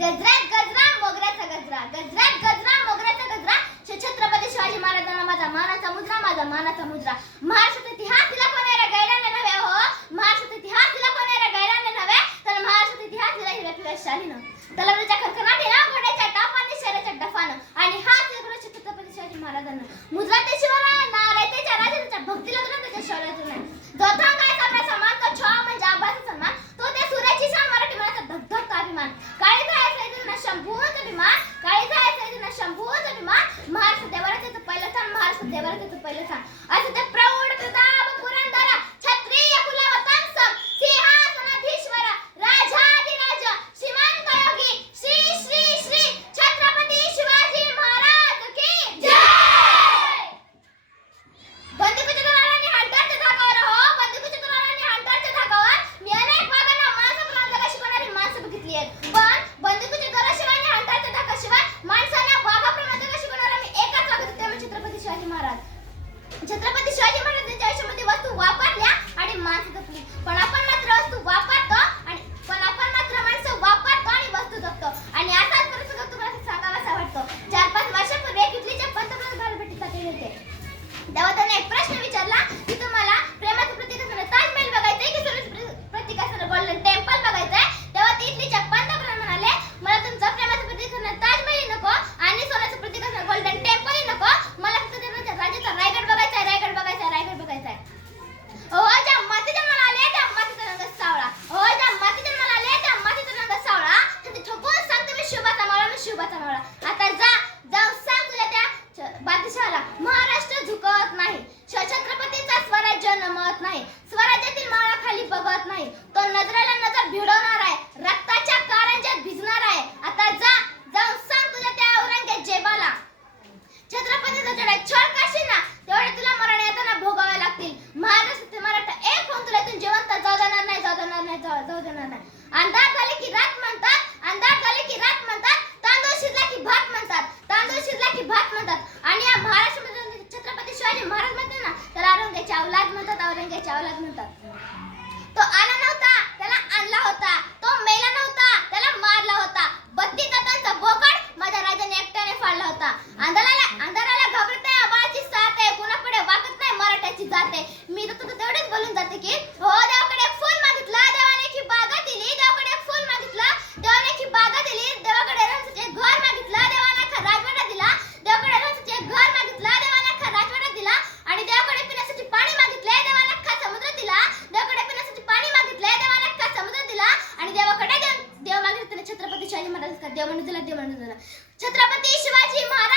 गजरात गजरा मोगऱ्याचा गजरा, गजरात गजरा मोगऱ्याचा गजरा, छत्रपती शिवाजी महाराजांना माझा मानाचा मुद्रा, माझा मानाचा मुद्रा. महाराष्ट्राचा इतिहास तिला कोणाला गायला नव्हे हो, महाराष्ट्राचा इतिहास तिला कोणाला गायला नव्हे, तर महाराष्ट्राचा इतिहास तिला हिरा फिरा शालीनं, तलवारीच्या खणखणाटीनं, घोड्याच्या टापाने, शर्याच्या डफानं, आणि हा छत्रपती शिवाजी महाराजांना. मुद्रा ते शिवरायांना नाव आहे, त्याच्या राजाच्या भक्तीला तुला त्याच्या शौर्यातून आहे. जोथा काय साबरा समान, तो छवा म्हणजे आबाचा सन्मान, तो त्या सूर्याची शान, मराठी मनाचा धगधगता अभिमान. काळी जायचं ना शंभूचं विमान, काळी जायचं ना शंभूचं विमान, महाराष्ट्र देवाला त्याचं पहिलं स्थान, महाराष्ट्र देवाला त्याचं पहिलं स्थान. असं ते प्रौढ प्रताप पुरंदर क्षत्रिय कुलवतन सब सिंहासनाधीश्वर राजाधिराज श्रीमंत योगी श्री श्री श्री छत्रपती शिवाजी महाराज की जय. बंदुकीच्या तलवारांनी हंटरच्या धाकावर हो, बंदुकीच्या तलवारांनी हंटरच्या धाकावर मी अनेक वाघांना माणसाप्रमाणे जगा शिकवणारी माणसं बघितली आहेत, पण बंदुकीच्या गराशिवाय आणि हंटरच्या धाकाशिवाय माणसाला वाघाप्रमाणे जगा शिकवणारा मी एकच वाघ होते, म्हणजे छत्रपती शिवाजी महाराज. छत्रपती शिवाजी महाराजांच्या आयुष्यामध्ये वस्तू वापरल्या आणि माणसं जपली, पण आपण मात्र वस्तू वापरतो आणि माणसं वापरतो आणि वस्तू जपतो. आणि असाच प्रसंग तुम्हाला सांगावासा वाटतो. 4-5 वर्षापूर्वी एक इटलीचे पंतप्रधान भारत भेटीसाठी होते. तेव्हा त्यांनी एक प्रश्न विचारला की तुम्हाला प्रेमाचं प्रतीक असणारं ताजमहल बघायचंय की सोन्याचं प्रतीक असणारं गोल्डन टेम्पल बघायचंय. तेव्हा ते इटलीचे पंतप्रधान म्हणाले मला तुमचं प्रेमाचं प्रतीक असणारं ताजमहल नको आणि सोन्याचं प्रतीक असणारं गोल्डन टेम्पल नको, मला फक्त राजाचा रायगड बघायचा, रायगड बघायचा, रायगड बघायचा. हो ज्या मातीच्या मला आले त्या मातीचा रंग सावळा, हो ज्या मातीच्या मला आले त्या मातीचा रंग सावळा, तर ठोकून सांगते मी शुभाचा मावळा, मी शुभाचा मावळा. आता जाऊन सांग तुझ्या त्या बादशाहाला महाराष्ट्र झुकत नाही, छत्रपतीचा स्वराज्य नमत नाही, स्वराज्यातील मावळा खाली बघत नाही, तो नजरेला नजर भिडवणार आहे, रक्ताच्या कारंज्यात भिजणार आहे. आता जाऊन सांग तुझ्या त्या औरंगजेबाला छत्रपतीचा चढाई छळ काशी ना तेवढे तुला मरण येताना भोगावे लागतील. महाराष्ट्र मराठा एक होऊन तुला इथून जिवंत जाऊ देणार नाही, जाऊ देणार नाही, जाऊ देणार नाही. अंधार झाले की रात म्हणतात, अंधार झाले की रात म्हणतात, तांदूळ शिजला की भात म्हणतात, तांदूळ शिजला की भात म्हणतात. आणि या महाराष्ट्रामध्ये छत्रपती शिवाजी महाराज म्हणतात ना त्याला औरंगजेबाची औलाद म्हणतात, औरंगजेबाची औलाद म्हणतात. तो आला नव्हता त्याला आणला होता, तो मेला नव्हता त्याला मारला होता, 32 दातांचा बोकड माझ्या राजाने एकट्याने फाडला होता. अंधाराला घाबरत नाही आबाळाची साथ आहे, कुणाकडे वागत नाही मराठ्याची जात आहे. मी तर तेवढेच बोलून जाते की हो देवाकडे एक फूल मागितलं देवाने की बागा दिली, देवाकडे एक फूल मागितलं देवाने की बागा दिली, देवाकडे राहण्यासाठी एक घर मागितलं देवाने अख्खा राजवाडा दिला, देवाकडे राहण्यासाठी एक घर मागितलं देवाने अख्खा राजवाडा दिला, आणि देवाकडे पिण्यासाठी पाणी मागितले देवाने अख्खा समुद्र दिला, देवाकडे पिण्यासाठी पाणी मागितले देवाने अख्खा समुद्र दिला, आणि देवाकडे देव मागितले छत्रपती शिवाजी महाराज देव म्हणून दिला, देव म्हणून दिला. छत्रपती शिवाजी महाराज